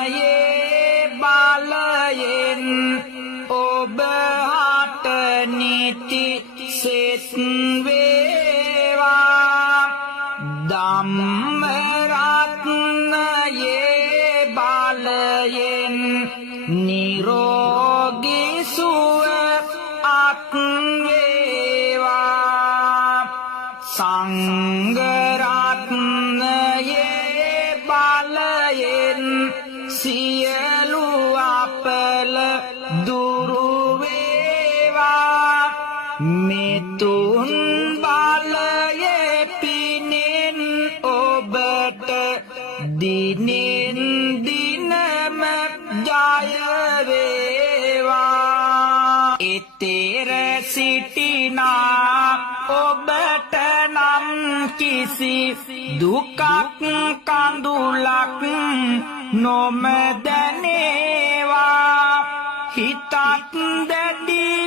උත්තරාත්මයේ බලයෙන් ඔබ හට නිති සෙත් වේවා ධම්මරත්නයේ බලයෙන් නිරෝගී සුව අත් වේවා සංඝරත්නයේ බලයෙන් සියලු අපල දුරු වේවා මෙතුන් බලයේ පිනෙන් ඔබට දිනෙන් දිනම ජය වේවා ඊතර සිටිනා ඔබට නම් කිසි දුකක් කඳුලක් නොම දැනේවා හිතත් දැඩි